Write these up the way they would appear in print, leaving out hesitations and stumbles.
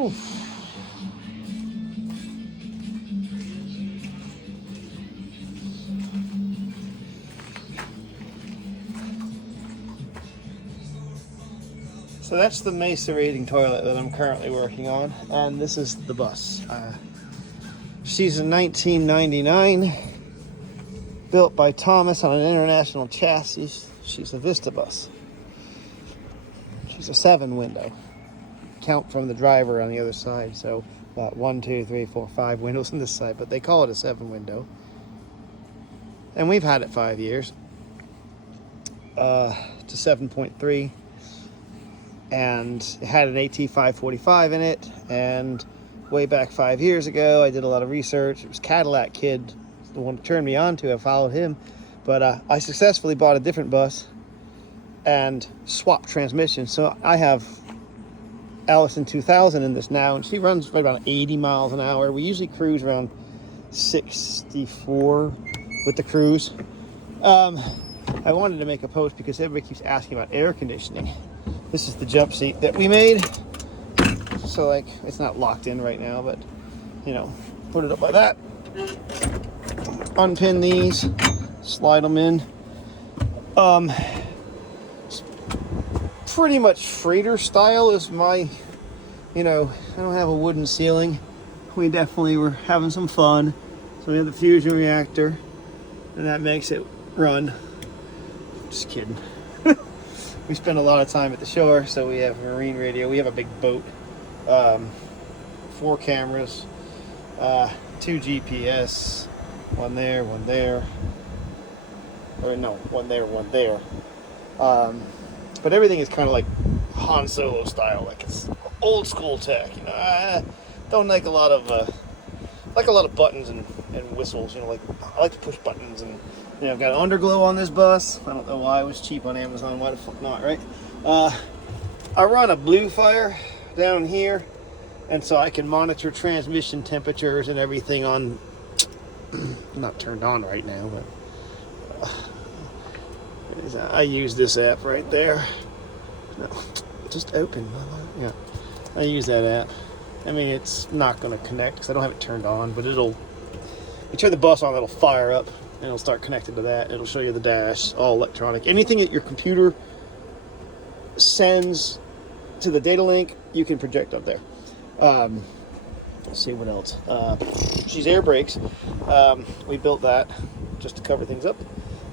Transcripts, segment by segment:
Oof. So that's the macerating toilet that I'm currently working on, and this is the bus. She's a 1999, built by Thomas on an international chassis. She's a Vista Bus. She's a 7-window. Count from the driver on the other side, so about 1, 2, 3, 4, 5 windows on this side, but they call it a 7-window. And we've had it 5 years. To 7.3. And it had an AT545 in it, and way back 5 years ago I did a lot of research. It was Cadillac Kid, the one who turned me on to. I followed him, but I successfully bought a different bus and swapped transmission. So I have Allison 2000 in this now, and she runs right around 80 miles an hour. We usually cruise around 64 with the cruise. I wanted to make a post because everybody keeps asking about air conditioning. This is the jump seat that we made. So like, it's not locked in right now, but you know, put it up like that. Unpin these, slide them in. Pretty much freighter style is my, you know, I don't have a wooden ceiling. We definitely were having some fun. So we have the fusion reactor, and that makes it run. Just kidding. We spend a lot of time at the shore, so we have marine radio. We have a big boat, 4 cameras, 2 GPS, one there, one there, or no, one there, one there. But everything is kind of like Han Solo style, like it's old school tech. You know, I don't like a lot of buttons and whistles. You know, like I like to push buttons and. You know, I've got underglow on this bus. I don't know why. It was cheap on Amazon. Why the fuck not, right? I run a blue fire down here, and so I can monitor transmission temperatures and everything on. Not turned on right now, but I use this app right there. No, just open. Yeah, I use that app. I mean, it's not going to connect because I don't have it turned on, but it'll. You turn the bus on, it'll fire up. And it'll start connected to that. It'll show you the dash, all electronic. Anything that your computer sends to the data link, you can project up there. Let's see what else. She's air brakes. We built that just to cover things up.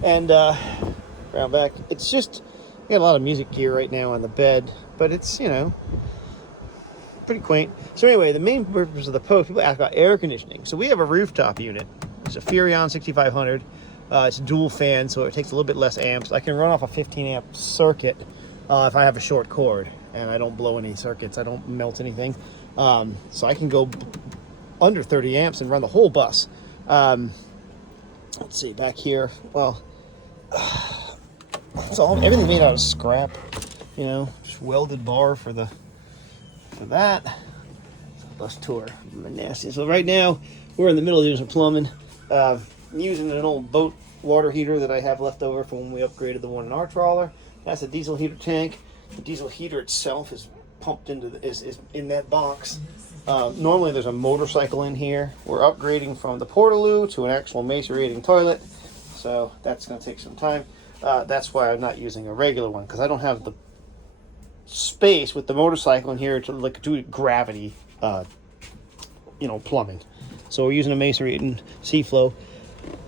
And around back, it's just, we got a lot of music gear right now on the bed, but it's, you know, pretty quaint. So anyway, the main purpose of the post, people ask about air conditioning. So we have a rooftop unit. It's a Furrion 6500. It's dual fan, so it takes a little bit less amps. I can run off a 15 amp circuit if I have a short cord, and I don't blow any circuits. I don't melt anything. So I can go under 30 amps and run the whole bus. Let's see, back here, well, it's all, everything's made out of scrap, you know, just welded bar for that. Bus tour, nasty. So right now, we're in the middle of doing some plumbing. Using an old boat water heater that I have left over from when we upgraded the one in our trawler. That's a diesel heater tank. The diesel heater itself is pumped into is in that box. Normally there's a motorcycle in here. We're upgrading from the Portaloo to an actual macerating toilet, so that's going to take some time. That's why I'm not using a regular one, because I don't have the space with the motorcycle in here to like do gravity, you know, plumbing. So we're using a macerating C-flow.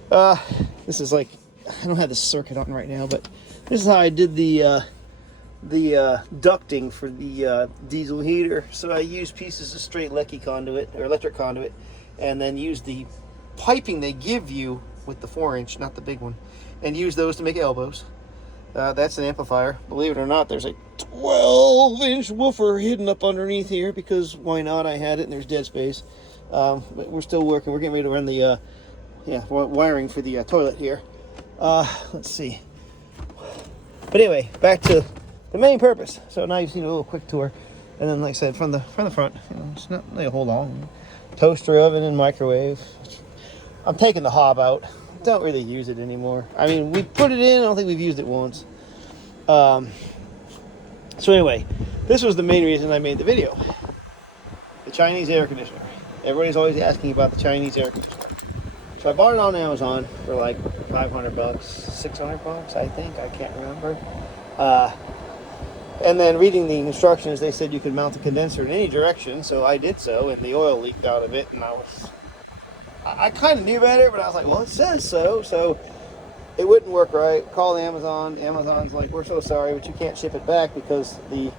This is like, I don't have the circuit on right now, but this is how I did the ducting for the diesel heater. So I used pieces of straight Lecky conduit or electric conduit, and then use the piping they give you with the 4-inch, not the big one, and use those to make elbows. That's an amplifier. Believe it or not, there's a 12-inch woofer hidden up underneath here because why not? I had it and there's dead space. But we're still working. We're getting ready to run the wiring for the toilet here. Let's see. But anyway, back to the main purpose. So now you've seen a little quick tour, and then like I said, from the front, you know, it's not really a whole long toaster oven and microwave. I'm taking the hob out. Don't really use it anymore. I mean, we put it in. I don't think we've used it once. So anyway, this was the main reason I made the video. Chinese air conditioner. Everybody's always asking about the Chinese air conditioner. So I bought it on Amazon for like $500, $600, I think. I can't remember. And then reading the instructions, they said you could mount the condenser in any direction. So I did so, and the oil leaked out of it. And I kind of knew better, but I was like, well, it says so. So it wouldn't work right. Called Amazon. Amazon's like, we're so sorry, but you can't ship it back because the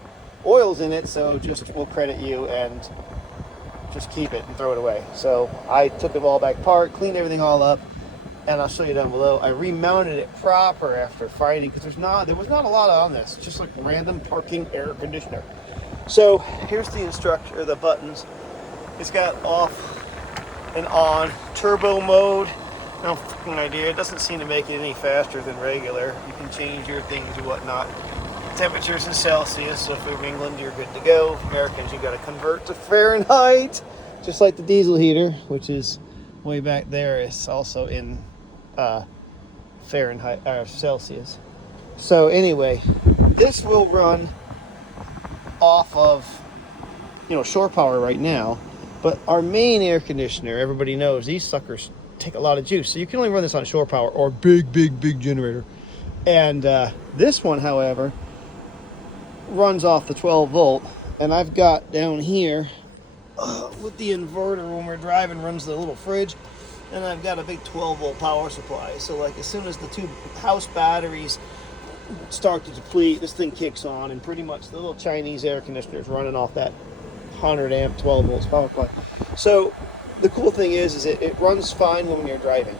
oil's in it. So just we'll credit you and just keep it and throw it away. So I took it all back apart, cleaned everything all up, and I'll show you down below. I remounted it proper after fighting because there was not a lot on this. It's just like random parking air conditioner. So here's the instruction, or the buttons. It's got off and on, turbo mode. No fucking idea. It doesn't seem to make it any faster than regular. You can change your things and whatnot. Temperatures in Celsius, so if you're from England, you're good to go. For Americans, you got to convert to Fahrenheit, just like the diesel heater, which is way back there. It's also in Fahrenheit or Celsius. So anyway, this will run off of shore power right now, but our main air conditioner, everybody knows these suckers take a lot of juice, so you can only run this on shore power or big generator. And this one, however, runs off the 12 volt, and I've got down here with the inverter when we're driving runs the little fridge, and I've got a big 12 volt power supply. So like as soon as the two house batteries start to deplete, this thing kicks on, and pretty much the little Chinese air conditioner is running off that 100 amp 12 volts power supply. So the cool thing is it runs fine when you're driving.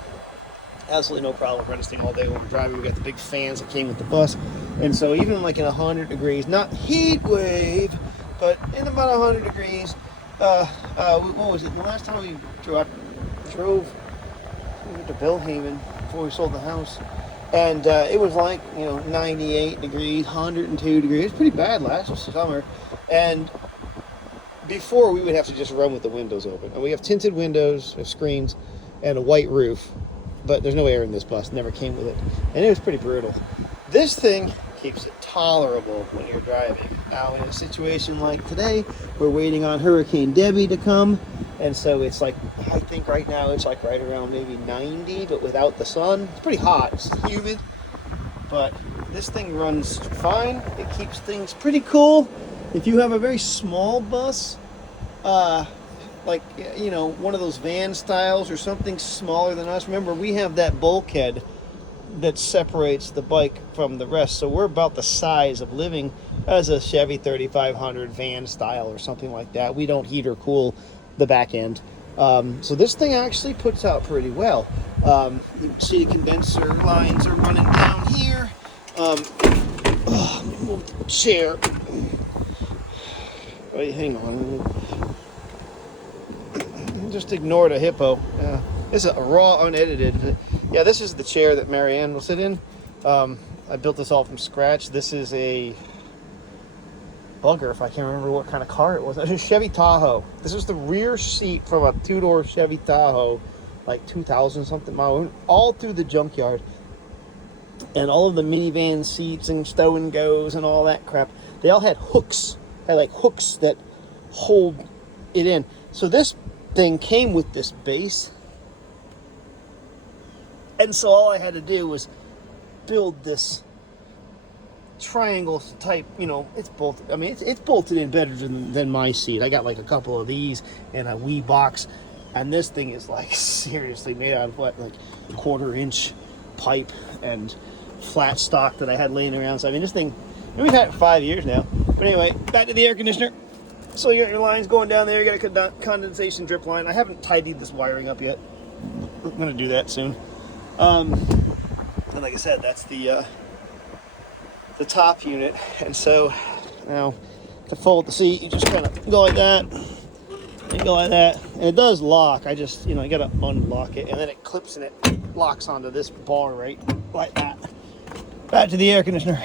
Absolutely no problem running this thing all day when we're driving. We got the big fans that came with the bus, and so even like in 100 degrees, not heat wave, but in about 100 degrees. What was it? The last time we drove to Belhaven before we sold the house, and it was like 98 degrees, 102 degrees. It was pretty bad last summer, and before we would have to just run with the windows open. And we have tinted windows, we have screens, and a white roof. But there's no air in this bus, never came with it. And it was pretty brutal. This thing keeps it tolerable when you're driving. Now in a situation like today, we're waiting on Hurricane Debbie to come. And so it's like, I think right now it's like right around maybe 90, but without the sun. It's pretty hot, it's humid. But this thing runs fine. It keeps things pretty cool. If you have a very small bus, like one of those van styles or something smaller than us. Remember, we have that bulkhead that separates the bike from the rest, so we're about the size of living as a Chevy 3500 van style or something like that. We don't heat or cool the back end, so this thing actually puts out pretty well. You can see the condenser lines are running down here. Let me move the chair. Wait, hang on. Just ignored a hippo. This is a raw, unedited. Yeah, this is the chair that Marianne will sit in. I built this all from scratch. This is a bugger, if I can't remember what kind of car it was. It was a Chevy Tahoe. This was the rear seat from a two-door Chevy Tahoe, like 2000 something model, all through the junkyard. And all of the minivan seats and stow and goes and all that crap, they all had hooks. Had like hooks that hold it in. So this thing came with this base, and so all I had to do was build this triangle type. It's bolted. I mean, it's bolted in better than my seat. I got like a couple of these and a wee box, and this thing is like seriously made out of what, like a 1/4 inch pipe and flat stock that I had laying around. So I mean, this thing, we've had it for 5 years now. But anyway, back to the air conditioner. So you got your lines going down there. You got a condensation drip line. I haven't tidied this wiring up yet. I'm going to do that soon. And like I said, that's the top unit. And so now to fold the seat, you just kind of go like that and go like that. And it does lock. I just, you got to unlock it. And then it clips and it locks onto this bar right like that. Back to the air conditioner.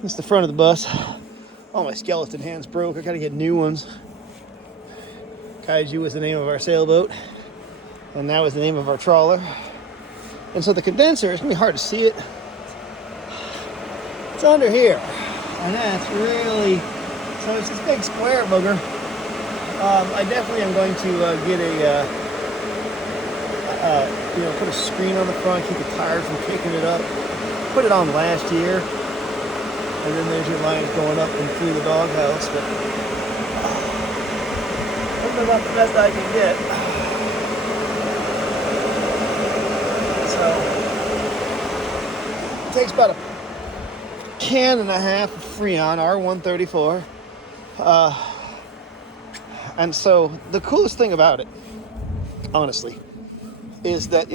This is the front of the bus. All my skeleton hands broke. I gotta get new ones. Kaiju was the name of our sailboat, and that was the name of our trawler. And so the condenser, it's gonna be hard to see it. It's under here, and that's really, so it's this big square booger. I definitely am going to get put a screen on the front, keep the tires from kicking it up. Put it on last year, and then there's your lines going up and through the doghouse. But that's about the best I can get. So it takes about a can and a half of Freon R134. And so the coolest thing about it, honestly, is that,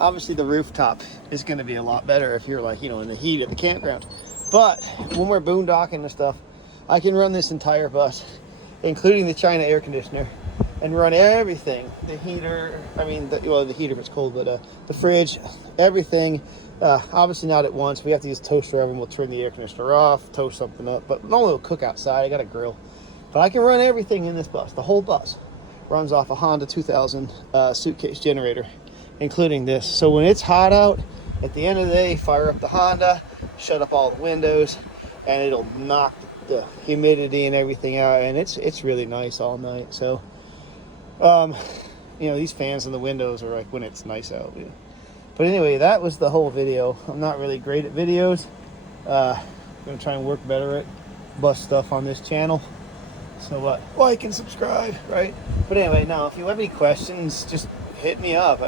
obviously the rooftop is going to be a lot better if you're like, in the heat of the campground. But when we're boondocking and stuff, I can run this entire bus, including the China air conditioner, and run everything. The heater, the heater if it's cold, but the fridge, everything. Obviously not at once. We have to use a toaster oven. We'll turn the air conditioner off, toast something up. But normally we'll cook outside. I got a grill. But I can run everything in this bus. The whole bus runs off a Honda 2000 suitcase generator, including this. So when it's hot out, at the end of the day, fire up the Honda, shut up all the windows, and it'll knock the humidity and everything out. And it's really nice all night. So, these fans in the windows are like when it's nice out. Yeah. But anyway, that was the whole video. I'm not really great at videos. I'm gonna try and work better at bus stuff on this channel. So like and subscribe, right? But anyway, now if you have any questions, just hit me up.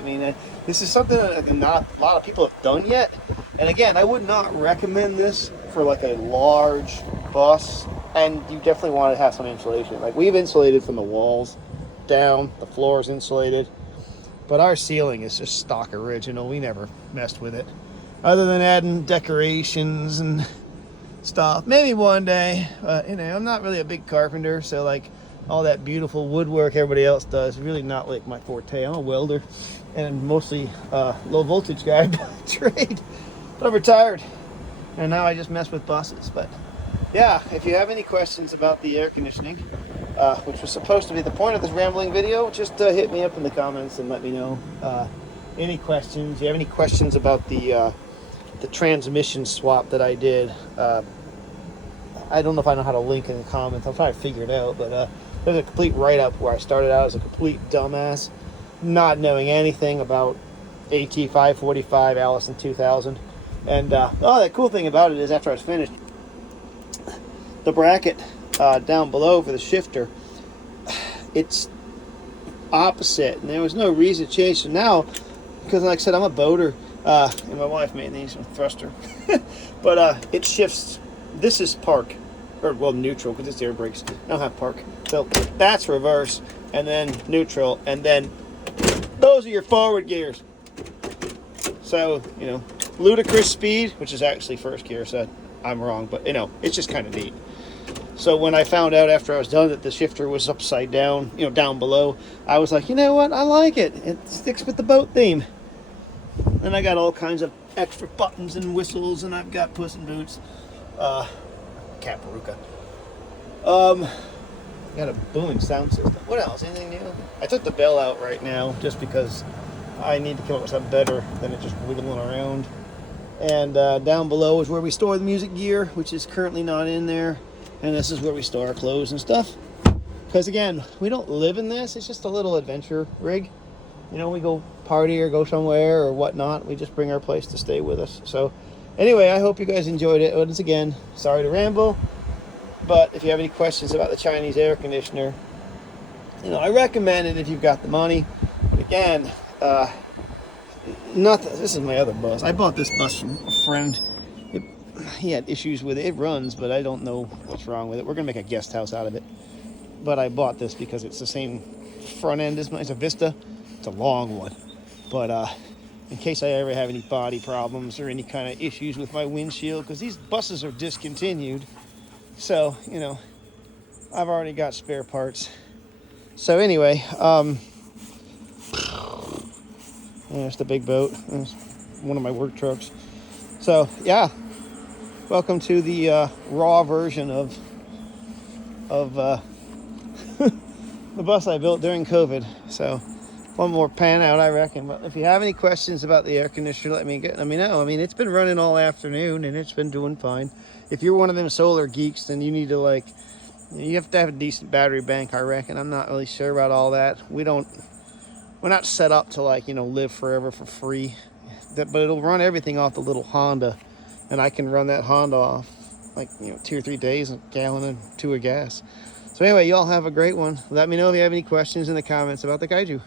This is something that not a lot of people have done yet. And again, I would not recommend this for like a large bus. And you definitely want to have some insulation. Like we've insulated from the walls down, the floor is insulated. But our ceiling is just stock original. We never messed with it. Other than adding decorations and stuff. Maybe one day. I'm not really a big carpenter, so like all that beautiful woodwork everybody else does, really not like my forte. I'm a welder and mostly low voltage guy by trade. But I'm retired. And now I just mess with buses. But yeah, if you have any questions about the air conditioning, which was supposed to be the point of this rambling video, just hit me up in the comments and let me know any questions. If you have any questions about the transmission swap that I did, I don't know if I know how to link in the comments. I'll try to figure it out, but there's a complete write-up where I started out as a complete dumbass, not knowing anything about AT545 Allison 2000. And the cool thing about it is after I was finished, the bracket down below for the shifter, it's opposite, and there was no reason to change. So now, because like I said, I'm a boater, and my wife made these thruster, but it shifts. This is park, or well, neutral, because it's air brakes. I don't have park, so that's reverse, and then neutral, and then those are your forward gears. So ludicrous speed, which is actually first gear, so I'm wrong, but it's just kind of neat. So when I found out after I was done that the shifter was upside down, down below, I was like, you know what? I like it. It sticks with the boat theme. And I got all kinds of extra buttons and whistles, and I've got Puss in Boots, Caparuca. Got a booming sound system. What else? Anything new? I took the bell out right now just because I need to come up with something better than it just wiggling around. And down below is where we store the music gear, which is currently not in there. And this is where we store our clothes and stuff. Because again, we don't live in this. It's just a little adventure rig. We go party or go somewhere or whatnot. We just bring our place to stay with us. So anyway, I hope you guys enjoyed it. Once again, sorry to ramble. But if you have any questions about the Chinese air conditioner, I recommend it if you've got the money. But again, this is my other bus. I bought this bus from a friend. He had issues with it. It runs, but I don't know what's wrong with it. We're going to make a guest house out of it. But I bought this because it's the same front end as mine. It's a Vista. It's a long one. But in case I ever have any body problems or any kind of issues with my windshield, because these buses are discontinued. So, I've already got spare parts. So anyway, there's the big boat. There's one of my work trucks. So, yeah. Welcome to the raw version of the bus I built during COVID. So one more pan out, I reckon. But if you have any questions about the air conditioner, let me know. It's been running all afternoon and it's been doing fine. If you're one of them solar geeks, then you need to You have to have a decent battery bank, I reckon. I'm not really sure about all that. We're not set up to, like, you know, live forever for free. But it'll run everything off the little Honda, and I can run that Honda off, like, you know, 2 or 3 days, a gallon or 2 of gas. So anyway, y'all have a great one. Let me know if you have any questions in the comments about the Kaiju.